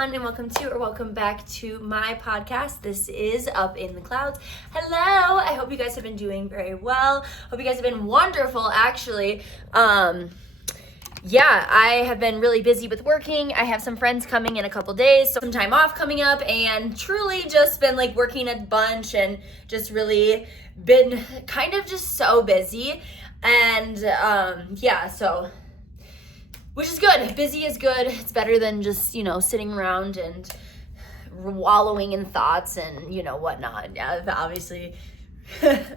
everyone, and welcome back to my podcast. This is Up in the Clouds. Hello, I hope you guys have been doing very well. Hope you guys have been wonderful, actually. I have been really busy with working. I have some friends coming in a couple days, so some time off coming up, and truly just been like working a bunch and just really been kind of just so busy. And which is good. Busy is good. It's better than just, sitting around and wallowing in thoughts and, whatnot. Yeah, obviously,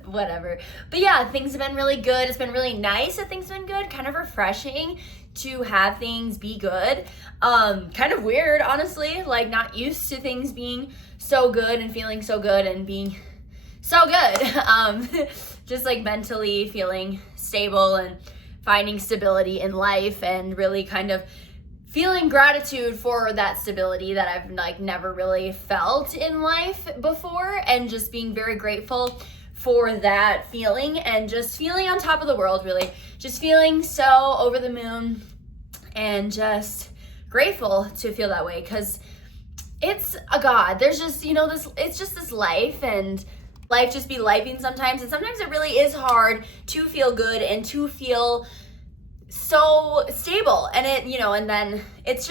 whatever. But yeah, things have been really good. It's been really nice that things have been good. Kind of refreshing to have things be good. Kind of weird, honestly. Like, not used to things being so good and feeling so good and being so good. Just like mentally feeling stable and finding stability in life and really kind of feeling gratitude for that stability that I've like never really felt in life before, and just being very grateful for that feeling and just feeling on top of the world, really. Just feeling so over the moon and just grateful to feel that way, because it's a God. There's just, it's just this life, and life just be lifing sometimes, and sometimes it really is hard to feel good and to feel so stable, and and then it's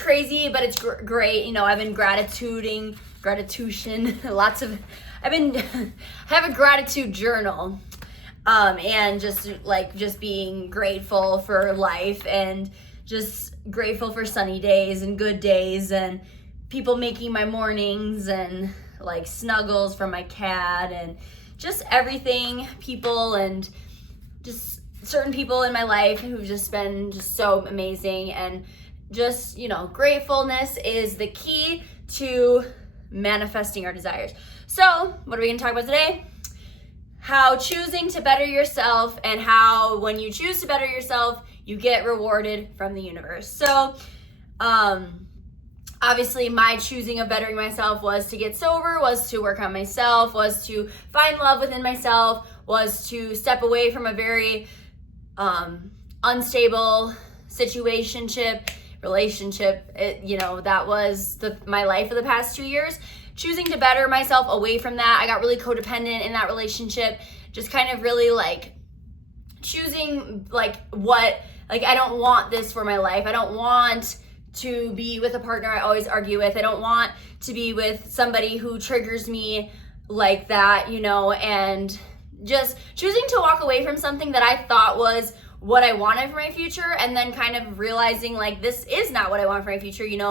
crazy, but it's great. I've been gratitude I have a gratitude journal, and just being grateful for life, and just grateful for sunny days and good days and people making my mornings, and like snuggles from my cat, and just everything, people, and just certain people in my life who've just been just so amazing. And just, gratefulness is the key to manifesting our desires. So what are we going to talk about today? How choosing to better yourself, and how when you choose to better yourself, you get rewarded from the universe. So, obviously, my choosing of bettering myself was to get sober, was to work on myself, was to find love within myself, was to step away from a very unstable relationship. That was my life for the past 2 years. Choosing to better myself away from that. I got really codependent in that relationship. Just kind of really choosing I don't want this for my life. I don't want to be with a partner I always argue with. I don't want to be with somebody who triggers me like that, and just choosing to walk away from something that I thought was what I wanted for my future, and then kind of realizing this is not what I want for my future, and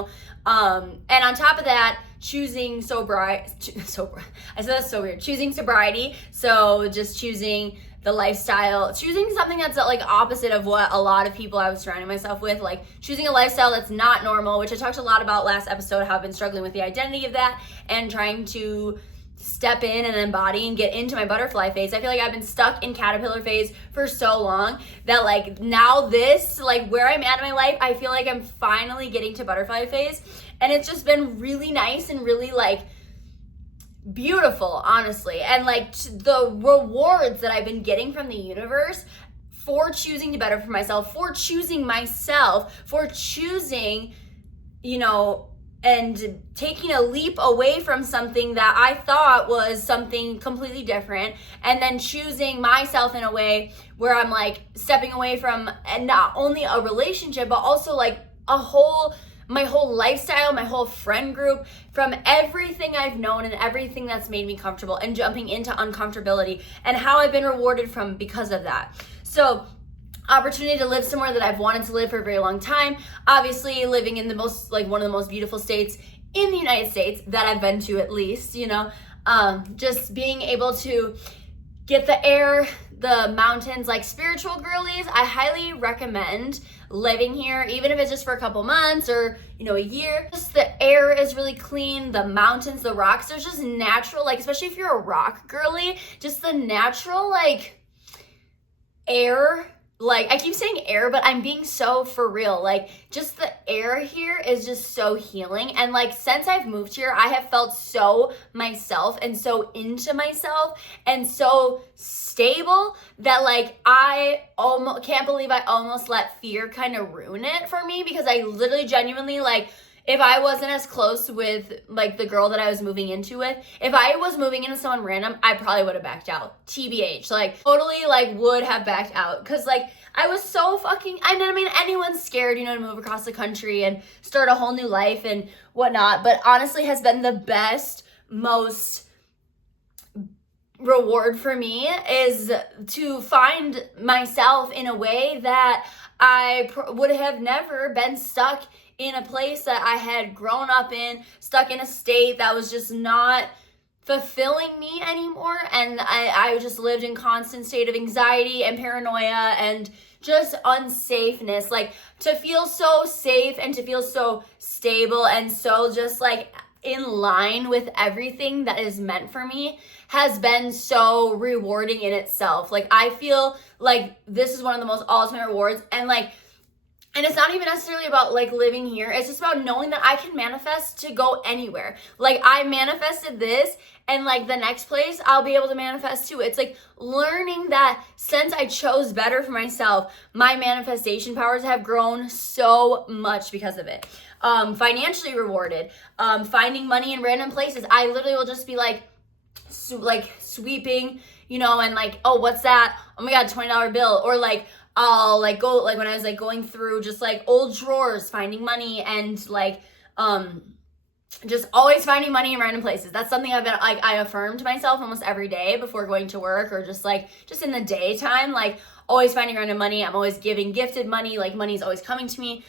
on top of that, choosing sobriety. I said that's so weird. Choosing sobriety. So just choosing the lifestyle, choosing something that's opposite of what a lot of people I was surrounding myself with, choosing a lifestyle that's not normal, which I talked a lot about last episode, how I've been struggling with the identity of that and trying to step in and embody and get into my butterfly phase. I feel like I've been stuck in caterpillar phase for so long that now this, where I'm at in my life, I feel like I'm finally getting to butterfly phase, and it's just been really nice and really beautiful, honestly. And the rewards that I've been getting from the universe for choosing to better for myself, for choosing myself, for choosing, and taking a leap away from something that I thought was something completely different, and then choosing myself in a way where I'm stepping away from, and not only a relationship, but also my whole lifestyle, my whole friend group, from everything I've known and everything that's made me comfortable, and jumping into uncomfortability, and how I've been rewarded from because of that. So, opportunity to live somewhere that I've wanted to live for a very long time. Obviously, living in the most one of the most beautiful states in the United States that I've been to, at least, just being able to get the air, the mountains, spiritual girlies. I highly recommend living here, even if it's just for a couple months or a year. Just the air is really clean, the mountains, the rocks, there's just natural, especially if you're a rock girly, just the natural air. I keep saying air, but I'm being so for real. Just the air here is just so healing. And since I've moved here, I have felt so myself and so into myself and so stable that I almost can't believe I almost let fear kind of ruin it for me, because I literally genuinely if I wasn't as close with like the girl that I was moving into with, if I was moving into someone random, I probably would have backed out. TBH, like totally like would have backed out. Cause like I was so fucking, I mean, anyone's scared, you know, to move across the country and start a whole new life and whatnot. But honestly has been the best, most reward for me is to find myself in a way that I would have never been stuck in a place that I had grown up in, stuck in a state that was just not fulfilling me anymore. And I just lived in constant state of anxiety and paranoia and just unsafeness. Like to feel so safe and to feel so stable and so just like in line with everything that is meant for me has been so rewarding in itself. Like I feel like this is one of the most ultimate rewards. And it's not even necessarily about like living here. It's just about knowing that I can manifest to go anywhere. Like I manifested this and like the next place I'll be able to manifest too. It's like learning that since I chose better for myself, my manifestation powers have grown so much because of it. Financially rewarded, finding money in random places. I literally will just be like sweeping, you know, and like, oh, what's that? Oh my God, $20 bill. Or like, I'll like go, like when I was like going through just like old drawers, finding money and like, just always finding money in random places. That's something I've been, like, I affirm to myself almost every day before going to work or just in the daytime, like always finding random money. I'm always giving gifted money. Like money's always coming to me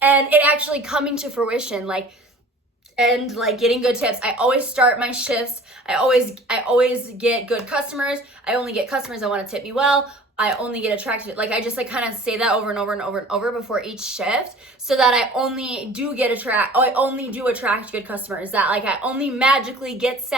and it actually coming to fruition. And getting good tips. I always start my shifts. I always get good customers. I only get customers that want to tip me well. I only get attracted. Like I just like kind of say that over and over and over and over before each shift so that I only do attract good customers. That like I only magically get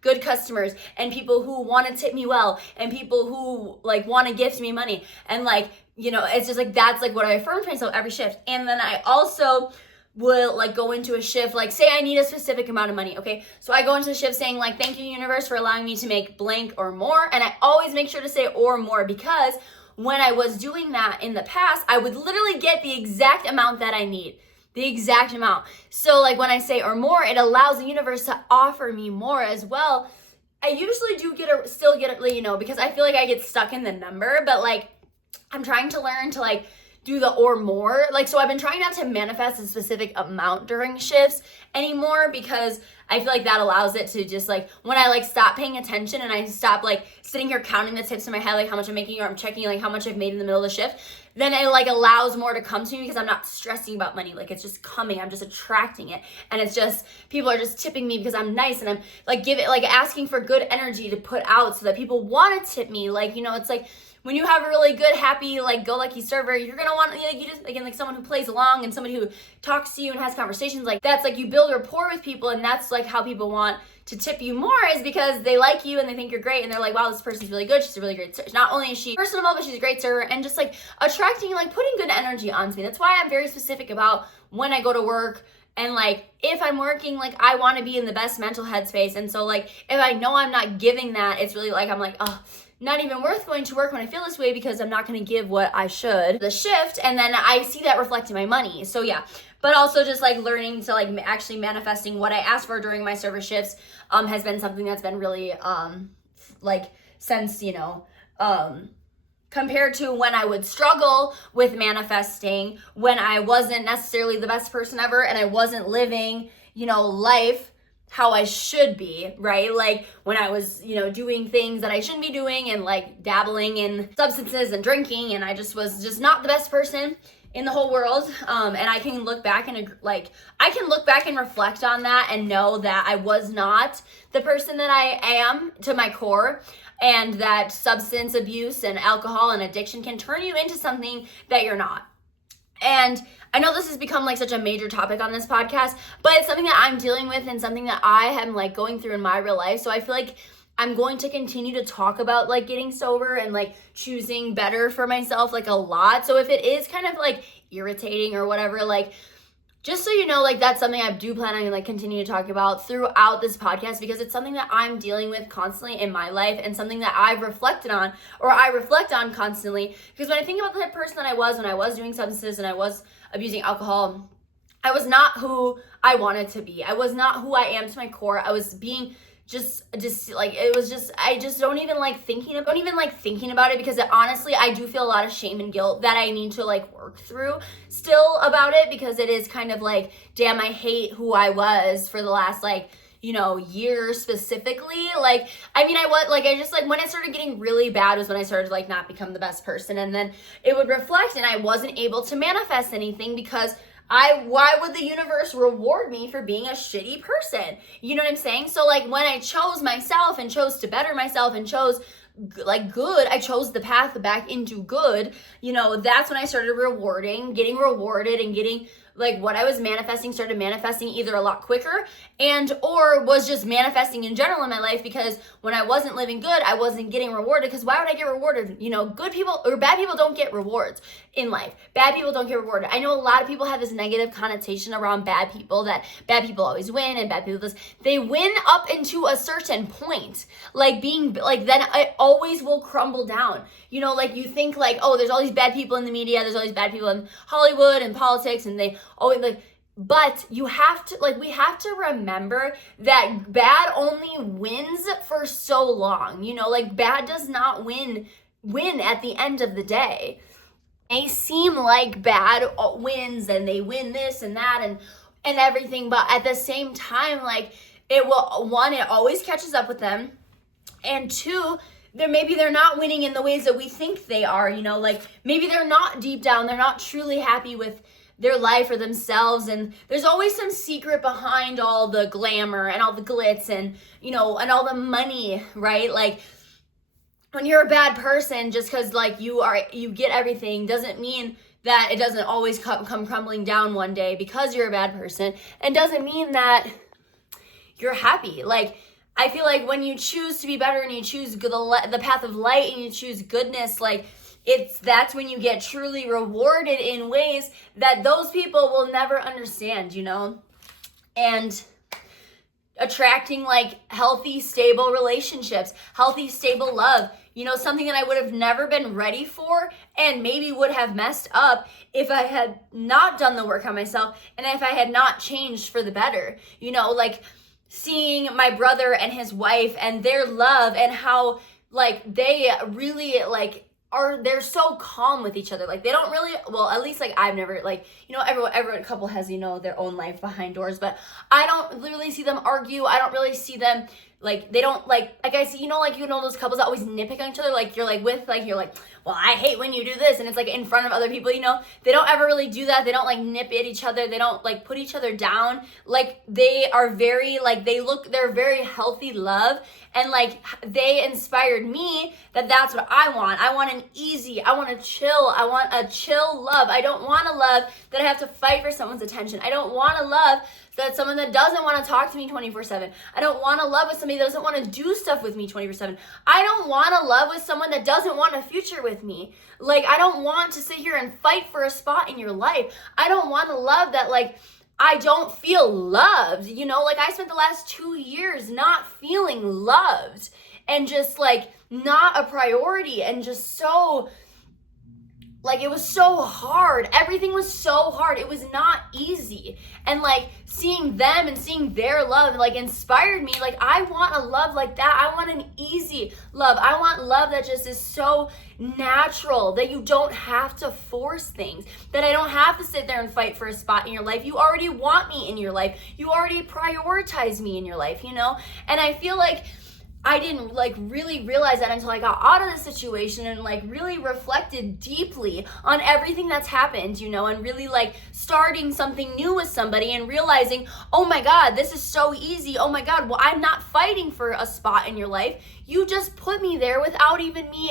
good customers and people who want to tip me well and people who like want to gift me money. And like, you know, it's just like, that's like what I affirm to myself every shift. And then I also will like go into a shift, like say I need a specific amount of money, okay? So I go into the shift saying like, thank you universe for allowing me to make blank or more. And I always make sure to say or more because when I was doing that in the past, I would literally get the exact amount that I need, the exact amount. So like when I say or more, it allows the universe to offer me more as well. I usually do still get it, you know, because I feel like I get stuck in the number, but like I'm trying to learn to like do the or more. Like, so I've been trying not to manifest a specific amount during shifts anymore because I feel like that allows it to just like, when I like stop paying attention and I stop like sitting here counting the tips in my head, like how much I'm making or I'm checking like how much I've made in the middle of the shift, then it like allows more to come to me because I'm not stressing about money. Like it's just coming, I'm just attracting it. And it's just, people are just tipping me because I'm nice and I'm like asking for good energy to put out so that people want to tip me. Like, you know, it's like, when you have a really good, happy, like go-lucky server, you're gonna want, like, you just, again, like someone who plays along and somebody who talks to you and has conversations like that's like you build rapport with people and that's like how people want to tip you more is because they like you and they think you're great and they're like, wow, this person's really good. She's a really great server. Not only is she personable, but she's a great server and just like attracting, like putting good energy onto me. That's why I'm very specific about when I go to work. And like, if I'm working, like I want to be in the best mental headspace. And so like, if I know I'm not giving that, it's really like, I'm like, oh, not even worth going to work when I feel this way because I'm not going to give what I should. The shift, and then I see that reflect in my money. So yeah, but also just like learning to like actually manifesting what I asked for during my service shifts has been something that's been really like since, you know, compared to when I would struggle with manifesting, when I wasn't necessarily the best person ever and I wasn't living, you know, life how I should be, right? Like when I was, you know, doing things that I shouldn't be doing and like dabbling in substances and drinking and I just was just not the best person in the whole world. And I can look back and reflect on that and know that I was not the person that I am to my core, and that substance abuse and alcohol and addiction can turn you into something that you're not. And I know this has become like such a major topic on this podcast, but it's something that I'm dealing with and something that I am like going through in my real life. So I feel like I'm going to continue to talk about like getting sober and like choosing better for myself like a lot. So if it is kind of like irritating or whatever, like just so you know, like that's something I do plan on like continue to talk about throughout this podcast because it's something that I'm dealing with constantly in my life and something that I've reflected on or I reflect on constantly. Because when I think about the type of person that I was when I was doing substances and I was abusing alcohol, I was not who I wanted to be. I was not who I am to my core. I was being just like, it was just, I just don't even like thinking about it, because honestly, I do feel a lot of shame and guilt that I need to like work through still about it, because it is kind of like, damn, I hate who I was for the last like, year specifically. Like, I mean, I just like, when it started getting really bad was when I started to like not become the best person. And then it would reflect, and I wasn't able to manifest anything because why would the universe reward me for being a shitty person? You know what I'm saying? So like, when I chose myself and chose to better myself and chose like good, I chose the path back into good, that's when I started getting rewarded, and getting like what I was manifesting started manifesting either a lot quicker or was just manifesting in general in my life, because when I wasn't living good, I wasn't getting rewarded. Because why would I get rewarded? Good people or bad people don't get rewards in life. Bad people don't get rewarded. I know a lot of people have this negative connotation around bad people, that bad people always win and bad people they win up into a certain point, like being like, then it always will crumble down. Like you think like, oh, there's all these bad people in the media, there's all these bad people in Hollywood and politics, and they always like, but we have to remember that bad only wins for so long. Like bad does not win at the end of the day. They seem like bad wins, and they win this and that and everything, but at the same time, like it always catches up with them, and two, they're not winning in the ways that we think they are. Like maybe they're not deep down, they're not truly happy with their life or themselves, and there's always some secret behind all the glamour and all the glitz and and all the money, right? Like when you're a bad person, just because like you get everything doesn't mean that it doesn't always come crumbling down one day because you're a bad person, and doesn't mean that you're happy. Like I feel like when you choose to be better and you choose the path of light and you choose goodness, like that's when you get truly rewarded in ways that those people will never understand, and attracting like healthy, stable relationships, healthy, stable love, something that I would have never been ready for, and maybe would have messed up if I had not done the work on myself, and if I had not changed for the better, like seeing my brother and his wife and their love, and how like they really like they're so calm with each other. Like they don't really, well, at least like I've never like, every couple has, their own life behind doors, but I don't really see them argue. I don't really see them like, they don't like I see, those couples that always nitpick on each other. Like you're like you're like, well, I hate when you do this. And it's like in front of other people, they don't ever really do that. They don't like nip at each other. They don't like put each other down. Like they are very like, they're very healthy love. And like they inspired me that's what I want. I want I want a chill love. I don't want a love that I have to fight for someone's attention. I don't want a love that's someone that doesn't want to talk to me 24/7. I don't want to love with somebody that doesn't want to do stuff with me 24/7. I don't want to love with someone that doesn't want a future with me. Like I don't want to sit here and fight for a spot in your life. I don't want to love that like I don't feel loved. Like I spent the last 2 years not feeling loved, and just like not a priority, and just so like it was so hard. Everything was so hard. It was not easy. And like seeing them and seeing their love like inspired me. Like I want a love like that. I want an easy love. I want love that just is so natural, that you don't have to force things, that I don't have to sit there and fight for a spot in your life. You already want me in your life. You already prioritize me in your life, And I feel like I didn't like really realize that until I got out of the situation and like really reflected deeply on everything that's happened, and really like starting something new with somebody and realizing, oh my God, this is so easy. Oh my God, well, I'm not fighting for a spot in your life. You just put me there without even me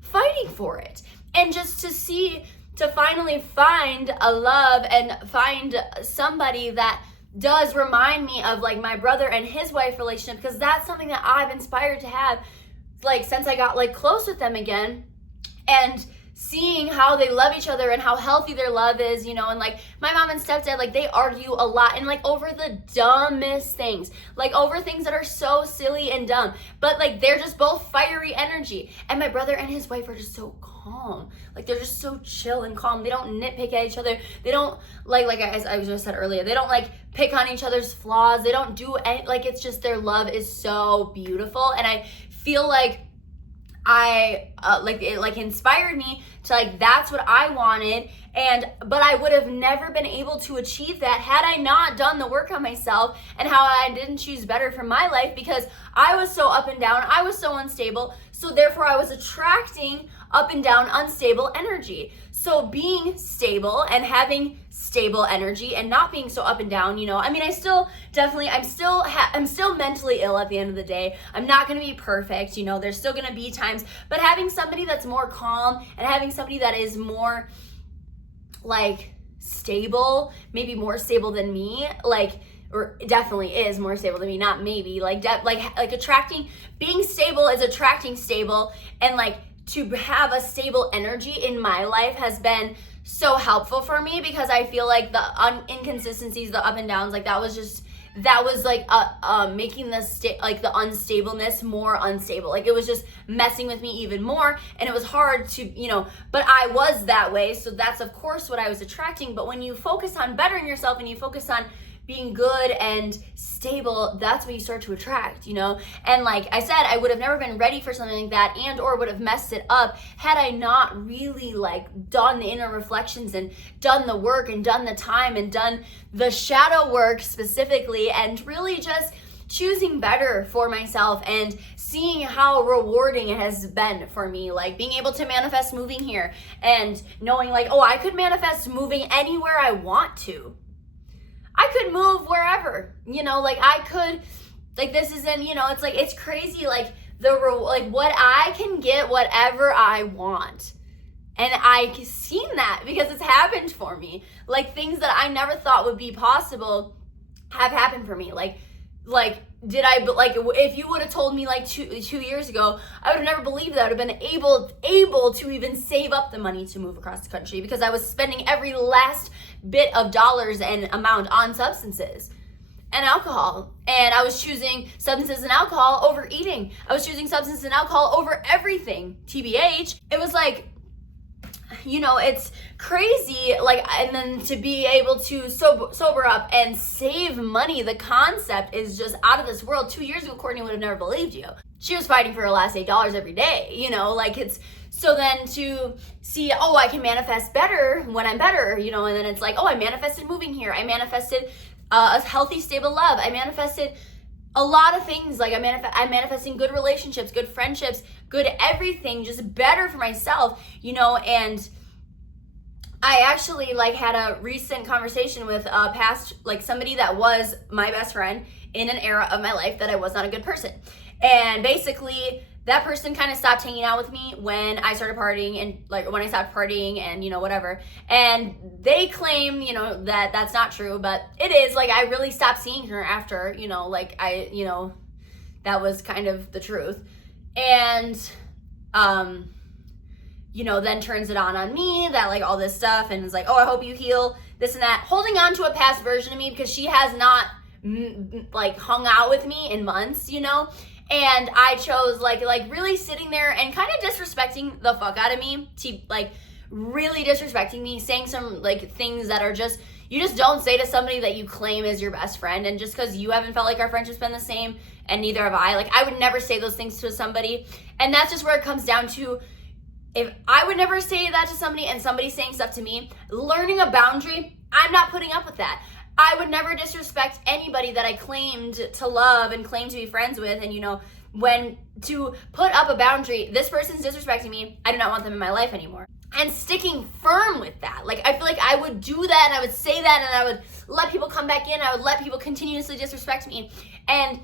fighting for it. And just to finally find a love and find somebody that does remind me of like my brother and his wife relationship, because that's something that I've inspired to have like since I got like close with them again, and seeing how they love each other and how healthy their love is, and like my mom and stepdad, like they argue a lot, and like over the dumbest things, like over things that are so silly and dumb, but like they're just both fiery energy, and my brother and his wife are just so calm calm. Like they're just so chill and calm. They don't nitpick at each other. They don't like I just said earlier, they don't like pick on each other's flaws. They don't do any, like, it's just their love is so beautiful. And I feel like it like inspired me to like, that's what I wanted. But I would have never been able to achieve that had I not done the work on myself and how I didn't choose better for my life, because I was so up and down. I was so unstable. So therefore I was attracting up and down unstable energy. So being stable and having stable energy and not being so up and down, you know, I mean, I'm still mentally ill at the end of the day. I'm not going to be perfect. You know, there's still going to be times, but having somebody that's more calm and having somebody that is more like stable, maybe more stable than me, like, or definitely is more stable than me, not maybe, like attracting, being stable is attracting stable, and like to have a stable energy in my life has been so helpful for me, because I feel like the inconsistencies, the up and downs, like that was like making the unstableness more unstable. Like it was just messing with me even more, and it was hard to, you know, but I was that way, so that's of course what I was attracting. But when you focus on bettering yourself and you focus on being good and stable, that's what you start to attract, you know? And like I said, I would have never been ready for something like that, and or would have messed it up had I not really like done the inner reflections and done the work and done the time and done the shadow work specifically, and really just choosing better for myself and seeing how rewarding it has been for me, like being able to manifest moving here and knowing like, oh, I could manifest moving anywhere I want to. I could move wherever, you know, like I could, like this isn't, you know, it's like, it's crazy, like what I can get whatever I want. And I've seen that because it's happened for me. Like things that I never thought would be possible have happened for me. Like if you would have told me like two years ago, I would have never believed that I would have been able to even save up the money to move across the country, because I was spending every last bit of dollars and amount on substances and alcohol. And I was choosing substances and alcohol over eating. I was choosing substances and alcohol over everything. TBH. It was like, you know, it's crazy. Like, and then to be able to sober up and save money, the concept is just out of this world. 2 years ago, Courtney would have never believed you. She was fighting for her last $8 every day, you know, like it's, so then to see, oh, I can manifest better when I'm better, you know, and then it's like, oh, I manifested moving here. I manifested a healthy, stable love. I manifested a lot of things. Like I'm manifesting good relationships, good friendships, good everything, just better for myself, you know. And I actually like had a recent conversation with somebody that was my best friend in an era of my life that I was not a good person. And basically that person kind of stopped hanging out with me when I started partying, and like when I stopped partying and, you know, whatever. And they claim, you know, that that's not true, but it is. Like I really stopped seeing her after, you know, like that was kind of the truth. And, you know, then turns it on me that like all this stuff, and is like, oh, I hope you heal, this and that, holding on to a past version of me because she has not like hung out with me in months, you know. And I chose like really sitting there and kind of disrespecting the fuck out of me, like really disrespecting me, saying some like things that are just, you just don't say to somebody that you claim is your best friend. And just because you haven't felt like our friendship's been the same, and neither have I, like I would never say those things to somebody. And that's just where it comes down to, if I would never say that to somebody and somebody's saying stuff to me, learning a boundary, I'm not putting up with that. I would never disrespect anybody that I claimed to love and claimed to be friends with. And, you know, when to put up a boundary, this person's disrespecting me, I do not want them in my life anymore. And sticking firm with that. Like, I feel like I would do that, and I would say that, and I would let people come back in. I would let people continuously disrespect me. And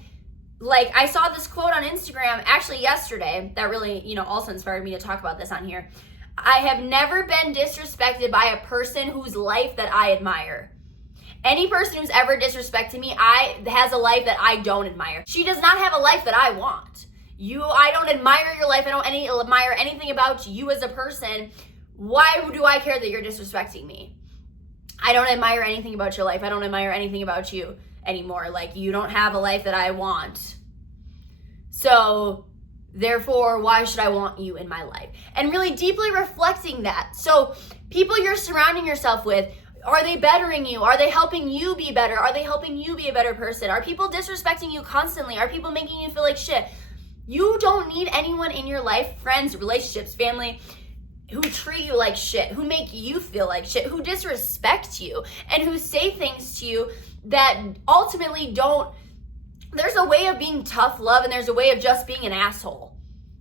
like, I saw this quote on Instagram actually yesterday that really, you know, also inspired me to talk about this on here. I have never been disrespected by a person whose life that I admire. Any person who's ever disrespected me has a life that I don't admire. She does not have a life that I want. I don't admire your life. I don't admire anything about you as a person. Why do I care that you're disrespecting me? I don't admire anything about your life. I don't admire anything about you anymore. Like, you don't have a life that I want. So Therefore, why should I want you in my life? And really deeply reflecting that. So people you're surrounding yourself with, are they bettering you? Are they helping you be better? Are they helping you be a better person? Are people disrespecting you constantly? Are people making you feel like shit? You don't need anyone in your life, friends, relationships, family, who treat you like shit, who make you feel like shit, who disrespect you, and who say things to you that ultimately don't. There's a way of being tough love and there's a way of just being an asshole.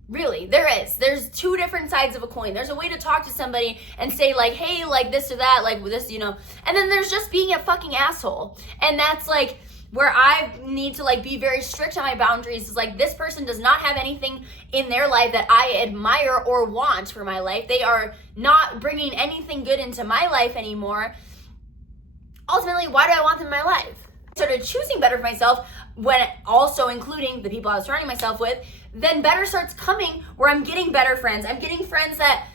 Really, there is. There's two different sides of a coin. There's a way to talk to somebody and say like, hey, like this or that, like this, you know. And then there's just being a fucking asshole. And that's like where I need to like be very strict on my boundaries. Is like, this person does not have anything in their life that I admire or want for my life. They are not bringing anything good into my life anymore. Ultimately, why do I want them in my life? I started choosing better for myself, when also including the people I was surrounding myself with, then better starts coming where I'm getting better friends. I'm getting friends that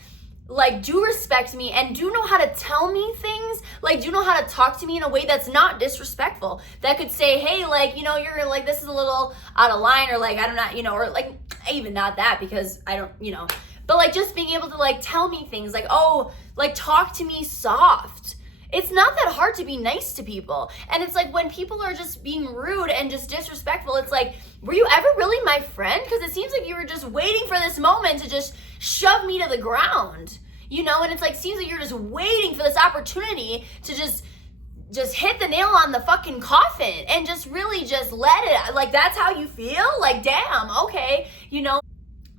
like do respect me and do know how to tell me things, like do know how to talk to me in a way that's not disrespectful, that could say, hey, like, you know, you're like, this is a little out of line, or like, I don't know, you know, or like, even not that, because I don't, you know, but like just being able to like tell me things like, oh, like talk to me soft. It's not that hard to be nice to people. And it's like when people are just being rude and just disrespectful, it's like, were you ever really my friend? Because it seems like you were just waiting for this moment to just shove me to the ground, you know? And it's like, seems like you're just waiting for this opportunity to just hit the nail on the fucking coffin and just really just let it, like, that's how you feel? Like, damn, okay, you know?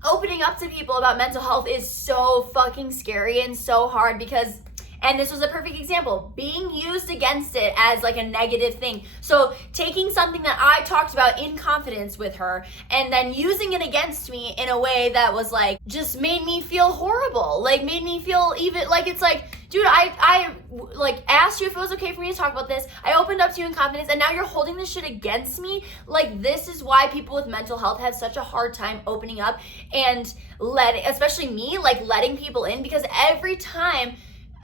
Opening up to people about mental health is so fucking scary and so hard because, and this was a perfect example, being used against it as like a negative thing. So taking something that I talked about in confidence with her and then using it against me in a way that was like, just made me feel horrible. Like made me feel even, like it's like, dude, I like asked you if it was okay for me to talk about this. I opened up to you in confidence and now you're holding this shit against me. Like this is why people with mental health have such a hard time opening up and especially me, like letting people in, because every time,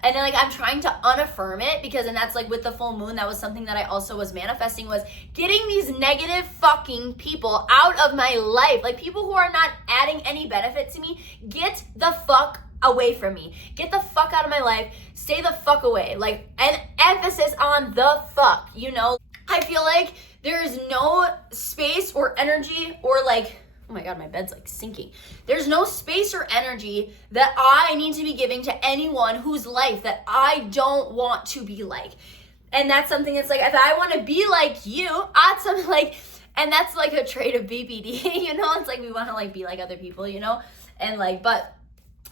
and then like I'm trying to unaffirm it because, and that's like with the full moon, that was something that I also was manifesting, was getting these negative fucking people out of my life. Like people who are not adding any benefit to me, get the fuck away from me. Get the fuck out of my life. Stay the fuck away. Like an emphasis on the fuck, you know? I feel like there is no space or energy or like, oh my God, my bed's like sinking. There's no space or energy that I need to be giving to anyone whose life that I don't want to be like. And that's something that's like, if I want to be like you, that's something like, and that's like a trait of BPD, you know? It's like we want to like be like other people, you know? And like, but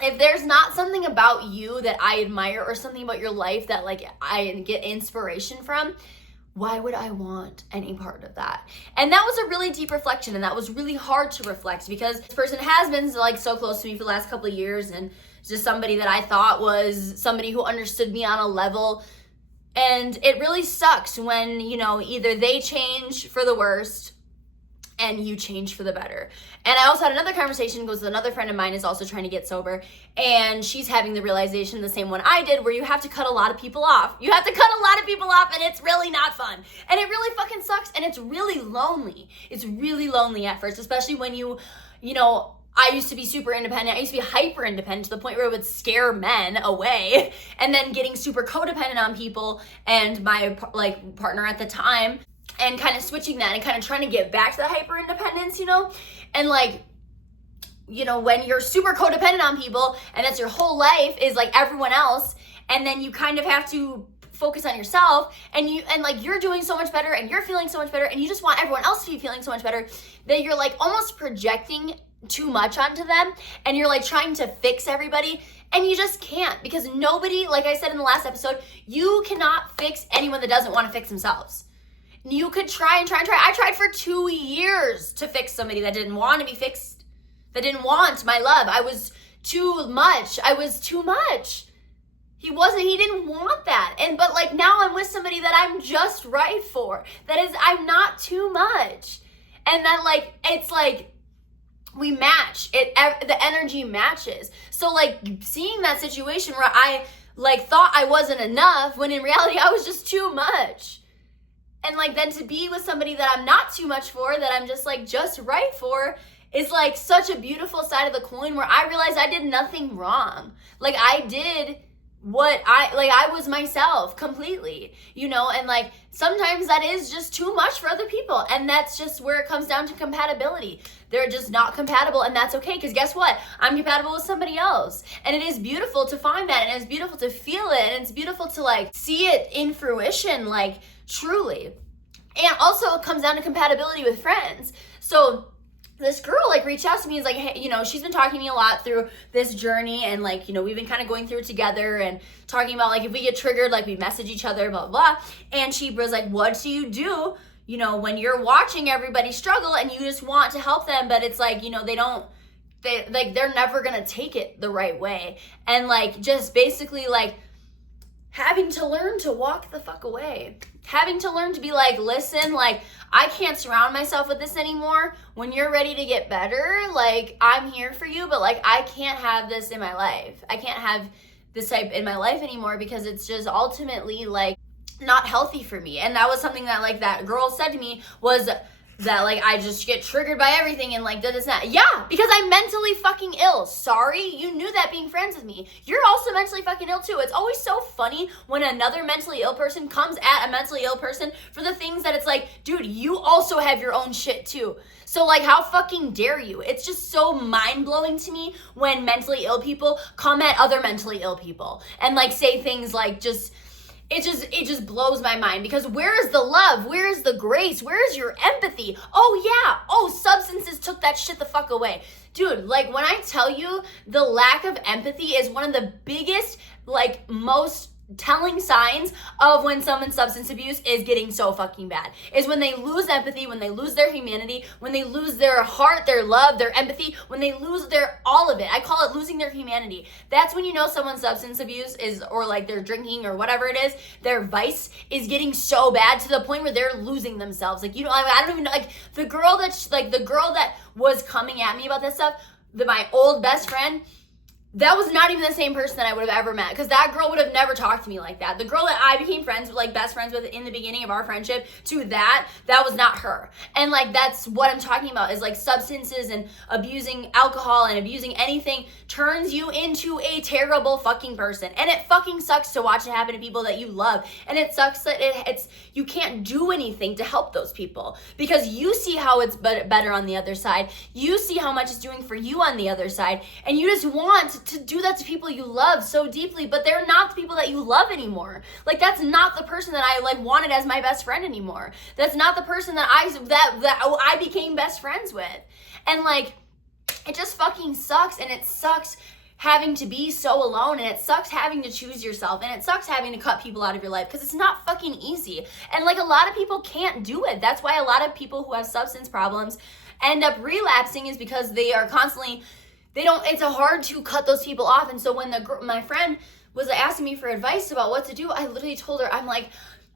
if there's not something about you that I admire or something about your life that like I get inspiration from, why would I want any part of that? And that was a really deep reflection, and that was really hard to reflect because this person has been like so close to me for the last couple of years, and just somebody that I thought was somebody who understood me on a level. And it really sucks when, you know, either they change for the worst and you change for the better. And I also had another conversation because another friend of mine is also trying to get sober, and she's having the realization, the same one I did, where you have to cut a lot of people off. You have to cut a lot of people off, and it's really not fun. And it really fucking sucks, and it's really lonely. It's really lonely at first, especially when you know, I used to be super independent. I used to be hyper independent to the point where it would scare men away. And then getting super codependent on people and my like partner at the time, and kind of switching that and kind of trying to get back to the hyper independence, you know? And like, you know, when you're super codependent on people and that's your whole life is like everyone else, and then you kind of have to focus on yourself, and like you're doing so much better and you're feeling so much better and you just want everyone else to be feeling so much better, that you're like almost projecting too much onto them, and you're like trying to fix everybody, and you just can't, because nobody, like I said in the last episode, you cannot fix anyone that doesn't want to fix themselves. You could try and try and try. I tried for 2 years to fix somebody that didn't want to be fixed, that didn't want my love. I was too much. He didn't want that. But like now I'm with somebody that I'm just right for. That is, I'm not too much. And that like, it's like, we match it, the energy matches. So like seeing that situation where I like thought I wasn't enough, when in reality I was just too much. And like then to be with somebody that I'm not too much for, that I'm just like just right for, is like such a beautiful side of the coin where I realized I did nothing wrong. Like I did what I was myself completely, you know, and like sometimes that is just too much for other people, and that's just where it comes down to compatibility. They're just not compatible, and that's okay, because guess what? I'm compatible with somebody else, and it is beautiful to find that, and it's beautiful to feel it, and it's beautiful to like see it in fruition, like truly. And also it comes down to compatibility with friends. So this girl like reached out to me and was like, hey, you know, she's been talking to me a lot through this journey, and like, you know, we've been kind of going through it together and talking about like if we get triggered, like we message each other, blah, blah, blah. And she was like, what do, you know, when you're watching everybody struggle and you just want to help them, but it's like, you know, they're never gonna take it the right way. And like just basically like having to learn to walk the fuck away. Having to learn to be like, listen, like, I can't surround myself with this anymore. When you're ready to get better, like, I'm here for you, but like, I can't have this in my life. I can't have this type in my life anymore because it's just ultimately like not healthy for me. And that was something that like that girl said to me, was that like I just get triggered by everything and like this and that. Yeah, because I'm mentally fucking ill. Sorry, you knew that being friends with me. You're also mentally fucking ill too. It's always so funny when another mentally ill person comes at a mentally ill person for the things that it's like, dude, you also have your own shit too. So like, how fucking dare you? It's just so mind-blowing to me when mentally ill people come at other mentally ill people and like say things like it just blows my mind, because where is the love? Where is the grace? Where is your empathy? Oh yeah. Oh, substances took that shit the fuck away. Dude, like when I tell you the lack of empathy is one of the biggest, like most telling signs of when someone's substance abuse is getting so fucking bad, is when they lose empathy, when they lose their humanity, when they lose their heart, their love, their empathy, when they lose their all of it. I call it losing their humanity. That's when you know someone's substance abuse is, or like their drinking or whatever it is, their vice is getting so bad to the point where they're losing themselves. Like, you know, I don't even know, like the girl that was coming at me about this stuff, my old best friend, that was not even the same person that I would have ever met, because that girl would have never talked to me like that. The girl that I became friends with, like best friends with in the beginning of our friendship, to that was not her. And like, that's what I'm talking about, is like substances and abusing alcohol and abusing anything turns you into a terrible fucking person. And it fucking sucks to watch it happen to people that you love. And it sucks that you can't do anything to help those people, because you see how it's better on the other side. You see how much it's doing for you on the other side. And you just want to do that to people you love so deeply, but they're not the people that you love anymore. Like, that's not the person that I like wanted as my best friend anymore. That's not the person that I became best friends with. And like, it just fucking sucks. And it sucks having to be so alone, and it sucks having to choose yourself, and it sucks having to cut people out of your life, because it's not fucking easy. And like, a lot of people can't do it. That's why a lot of people who have substance problems end up relapsing, is because they are constantly, it's hard to cut those people off. And so when my friend was asking me for advice about what to do, I literally told her, I'm like,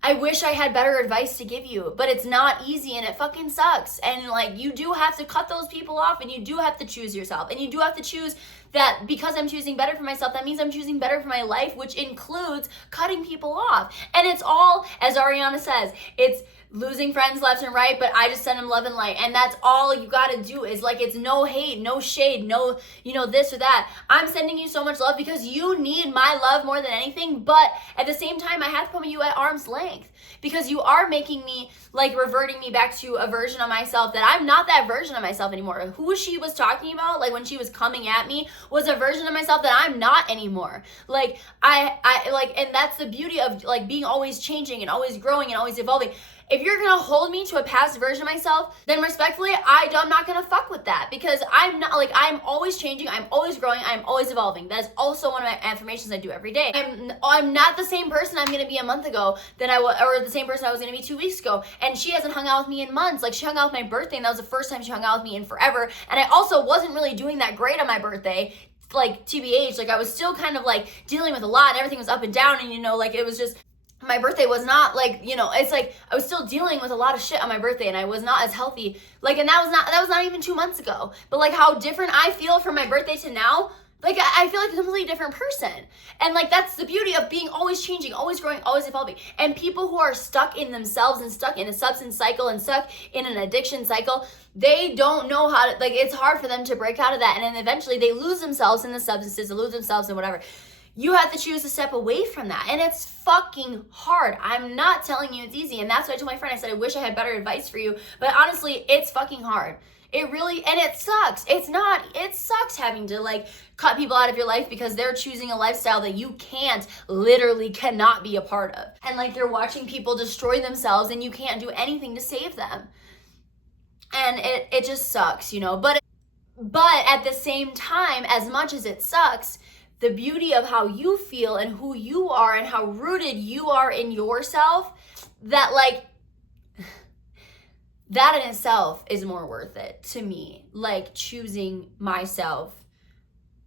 I wish I had better advice to give you, but it's not easy, and it fucking sucks. And like, you do have to cut those people off, and you do have to choose yourself, and you do have to choose that, because I'm choosing better for myself, that means I'm choosing better for my life, which includes cutting people off. And it's all, as Ariana says, it's losing friends left and right, but I just send them love and light. And that's all you gotta do, is like, it's no hate, no shade, no, this or that. I'm sending you so much love because you need my love more than anything, but at the same time, I have to put you at arm's length, because you are making me, like, reverting me back to a version of myself that I'm not that version of myself anymore. Who she was talking about, like, when she was coming at me, was a version of myself that I'm not anymore. Like, I like, and that's the beauty of, like, being always changing and always growing and always evolving. If you're gonna hold me to a past version of myself, then respectfully, I'm not gonna fuck with that, because I'm not, like, I'm always changing, I'm always growing, I'm always evolving. That is also one of my affirmations I do every day. I'm not the same person I'm gonna be a month ago than I was, or the same person I was gonna be 2 weeks ago. And she hasn't hung out with me in months. Like, she hung out with my birthday, and that was the first time she hung out with me in forever. And I also wasn't really doing that great on my birthday. Like, TBH, like, I was still kind of like dealing with a lot, and everything was up and down, and like, it was just, my birthday was not like, it's like I was still dealing with a lot of shit on my birthday, and I was not as healthy. Like, and that was not even 2 months ago. But like, how different I feel from my birthday to now, Like, I feel like a completely different person. And like, that's the beauty of being always changing, always growing, always evolving. And people who are stuck in themselves and stuck in a substance cycle and stuck in an addiction cycle, they don't know how to, like, it's hard for them to break out of that. And then eventually they lose themselves in the substances, they lose themselves in whatever. You have to choose to step away from that. And it's fucking hard. I'm not telling you it's easy. And that's what I told my friend. I said, I wish I had better advice for you. But honestly, it's fucking hard. It really, and it sucks. It sucks having to like cut people out of your life because they're choosing a lifestyle that you literally cannot be a part of. And like, you're watching people destroy themselves and you can't do anything to save them. And it just sucks, you know, but at the same time, as much as it sucks, the beauty of how you feel and who you are and how rooted you are in yourself, that like, that in itself is more worth it to me. Like, choosing myself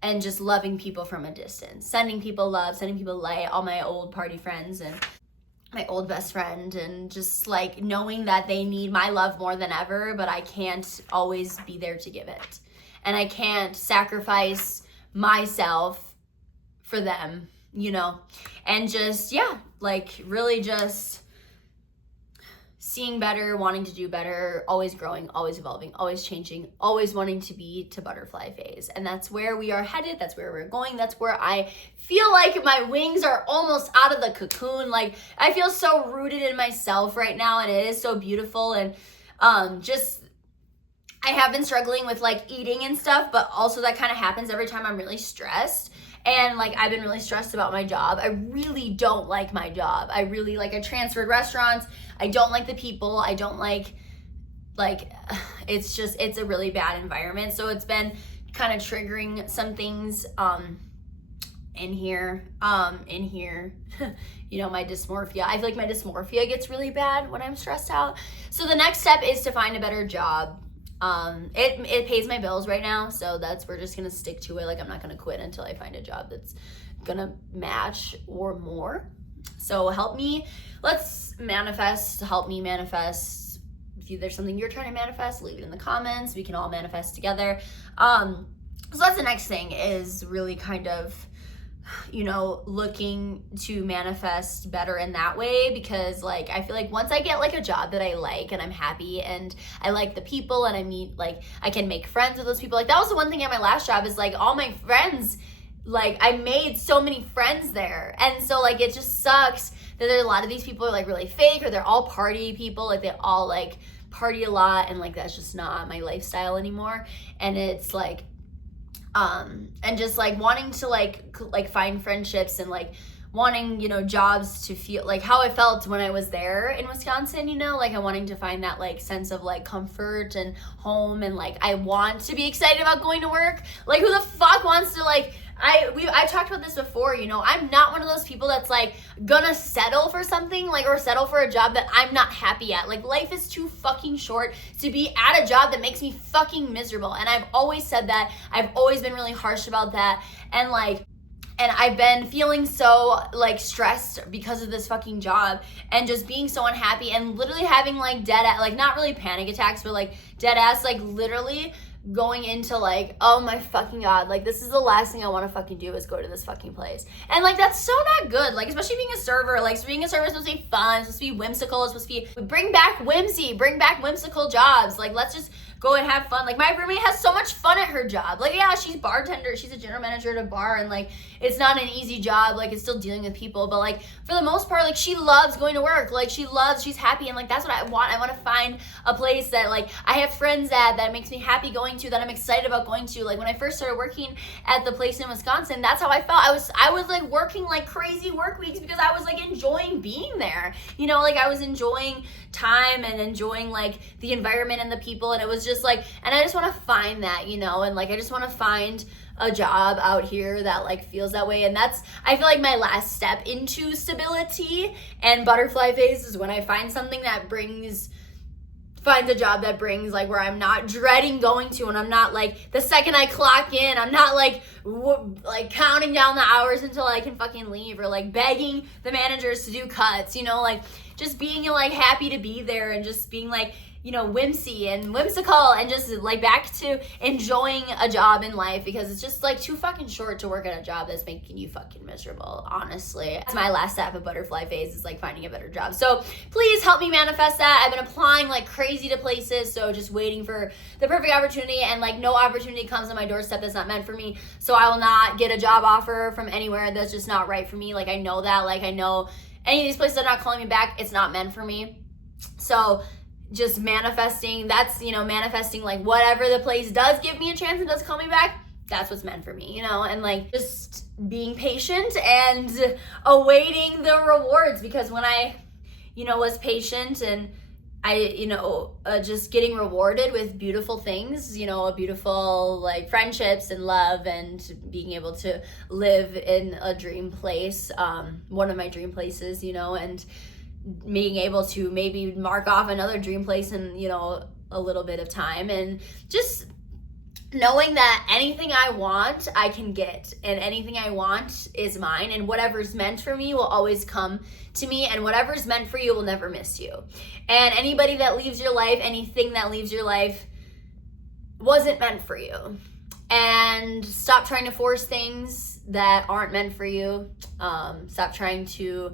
and just loving people from a distance, sending people love, sending people light, all my old party friends and my old best friend, and just like knowing that they need my love more than ever, but I can't always be there to give it. And I can't sacrifice myself for them, you know? And just, yeah, like really just seeing better, wanting to do better, always growing, always evolving, always changing, always wanting to be to butterfly phase. And that's where we are headed. That's where we're going. That's where I feel like my wings are almost out of the cocoon. Like, I feel so rooted in myself right now, and it is so beautiful. And just, I have been struggling with like eating and stuff, but also that kind of happens every time I'm really stressed. And like, I've been really stressed about my job. I really don't like my job. I transferred restaurants. I don't like the people. I don't like, it's a really bad environment. So it's been kind of triggering some things in here, you know, my dysmorphia. I feel like my dysmorphia gets really bad when I'm stressed out. So the next step is to find a better job. It pays my bills right now, so we're just gonna stick to it. Like, I'm not gonna quit until I find a job that's gonna match or more. So let's manifest, help me manifest. If there's something you're trying to manifest, leave it in the comments. We can all manifest together. So that's the next thing, is really kind of, you know, looking to manifest better in that way, because like, I feel like once I get like a job that I like and I'm happy and I like the people and I meet, like, I can make friends with those people. Like, that was the one thing at my last job, is like, all my friends, like, I made so many friends there. And so like, it just sucks that there's a lot of these people are like really fake, or they're all party people. Like, they all like party a lot, and like, that's just not my lifestyle anymore. And it's like, and just like wanting to like find friendships and like wanting, you know, jobs to feel like how I felt when I was there in Wisconsin, you know, like I'm wanting to find that like sense of like comfort and home, and like I want to be excited about going to work. Like, who the fuck wants to like, I talked about this before, you know, I'm not one of those people that's like gonna settle for something, like, or settle for a job that I'm not happy at. Like, life is too fucking short to be at a job that makes me fucking miserable. And I've always said that. I've always been really harsh about that. And I've been feeling so like stressed because of this fucking job, and just being so unhappy, and literally having like like not really panic attacks, but like dead ass, like literally going into like, oh my fucking God, like this is the last thing I want to fucking do, is go to this fucking place. And like, that's so not good. Like, especially being a server, like being a server is supposed to be fun, it's supposed to be whimsical, it's supposed to be, bring back whimsy, bring back whimsical jobs. Like, let's just go and have fun. Like, my roommate has so much fun at her job. Like, yeah, she's bartender, she's a general manager at a bar, and like, it's not an easy job. Like, it's still dealing with people, but like, for the most part, like, she loves going to work. Like, she's happy, and like, that's what I want. I want to find a place that like I have friends at, that makes me happy going to, that I'm excited about going to. Like, when I first started working at the place in Wisconsin, that's how I felt. I was like working like crazy work weeks because I was like enjoying being there. You know, like, I was enjoying time and enjoying like the environment and the people, and it was just like, and I just want to find that, you know, and like, I just want to find a job out here that like feels that way. And that's, I feel like, my last step into stability and butterfly phase, is when I find something that find a job that brings, like, where I'm not dreading going to, and I'm not like, the second I clock in, I'm not like counting down the hours until I can fucking leave, or like begging the managers to do cuts, you know, like, just being like happy to be there and just being like, you know, whimsical and just like back to enjoying a job in life, because it's just like too fucking short to work at a job that's making you fucking miserable, honestly. That's my last step of butterfly phase, is like finding a better job. So please help me manifest that. I've been applying like crazy to places, so just waiting for the perfect opportunity, and like no opportunity comes on my doorstep that's not meant for me. So I will not get a job offer from anywhere that's just not right for me. Like I know that, like I know any of these places that are not calling me back, it's not meant for me. So just manifesting, that's, you know, manifesting like whatever the place does give me a chance and does call me back, that's what's meant for me, you know, and like just being patient and awaiting the rewards, because when I, you know, was patient and I, you know, just getting rewarded with beautiful things, you know, beautiful like friendships and love, and being able to live in a dream place, one of my dream places, you know, and being able to maybe mark off another dream place in, you know, a little bit of time, and just knowing that anything I want, I can get, and anything I want is mine, and whatever's meant for me will always come to me, and whatever's meant for you will never miss you. And anybody that leaves your life, anything that leaves your life, wasn't meant for you. And stop trying to force things that aren't meant for you. Stop trying to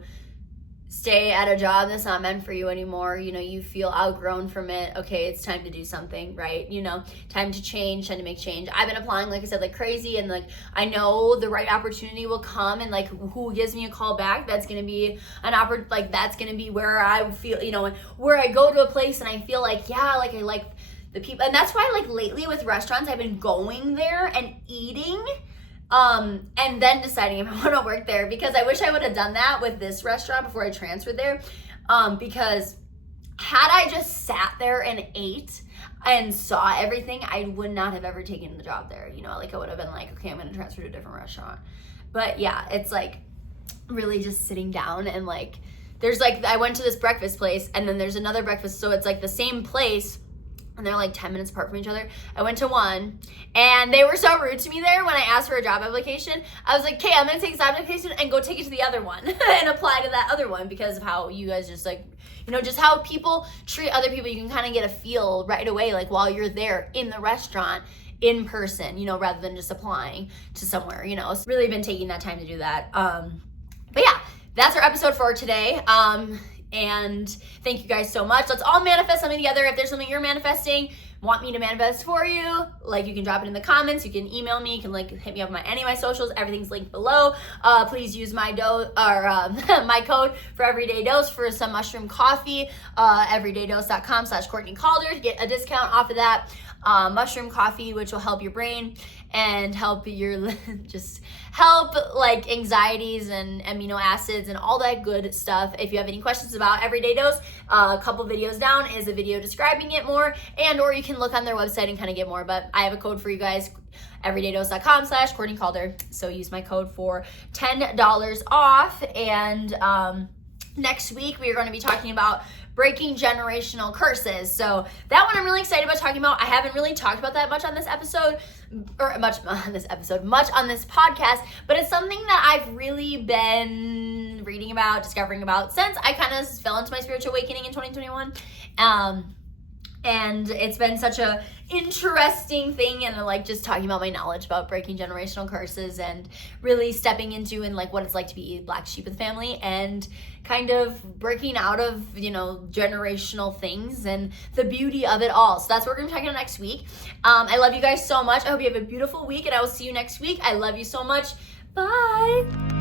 stay at a job that's not meant for you anymore. You know, you feel outgrown from it. Okay, it's time to do something, right? You know, time to change, time to make change. I've been applying, like I said, like crazy, and like I know the right opportunity will come, and like who gives me a call back, that's gonna be an like that's gonna be where I feel, you know, where I go to a place and I feel like, yeah, like I like the people. And that's why like lately with restaurants, I've been going there and eating, and then deciding if I want to work there, because I wish I would have done that with this restaurant before I transferred there. Because had I just sat there and ate and saw everything, I would not have ever taken the job there. You know, like I would have been like, okay, I'm going to transfer to a different restaurant. But yeah, it's like really just sitting down and like, there's like, I went to this breakfast place and then there's another breakfast. So it's like the same place, and they're like 10 minutes apart from each other. I went to one, and they were so rude to me there when I asked for a job application. I was like, okay, I'm gonna take this application and go take it to the other one and apply to that other one, because of how you guys just like, you know, just how people treat other people. You can kind of get a feel right away, like while you're there in the restaurant in person, you know, rather than just applying to somewhere, you know. It's really been taking that time to do that. But yeah, that's our episode for today. And thank you guys so much. Let's all manifest something together. If there's something you're manifesting, want me to manifest for you, like you can drop it in the comments. You can email me. You can like hit me up on any of my socials. Everything's linked below. Please use my my code for Everyday Dose for some mushroom coffee. Everydaydose.com/Courtney Calder to get a discount off of that mushroom coffee, which will help your brain and help your just help like anxieties and amino acids and all that good stuff. If you have any questions about Everyday Dose, a couple videos down is a video describing it more, and or you can look on their website and kind of get more. But I have a code for you guys, everydaydose.com/Courtney Calder. So use my code for $10 off. And next week we are going to be talking about breaking generational curses. So that one I'm really excited about talking about. I haven't really talked about that much on this episode, or much on this podcast, but it's something that I've really been reading about, discovering about since I kind of fell into my spiritual awakening in 2021. And it's been such a interesting thing, and like just talking about my knowledge about breaking generational curses and really stepping into and like what it's like to be black sheep of the family and kind of breaking out of, you know, generational things and the beauty of it all. So that's what we're gonna be talking about next week. I love you guys so much. I hope you have a beautiful week, and I will see you next week. I love you so much. Bye.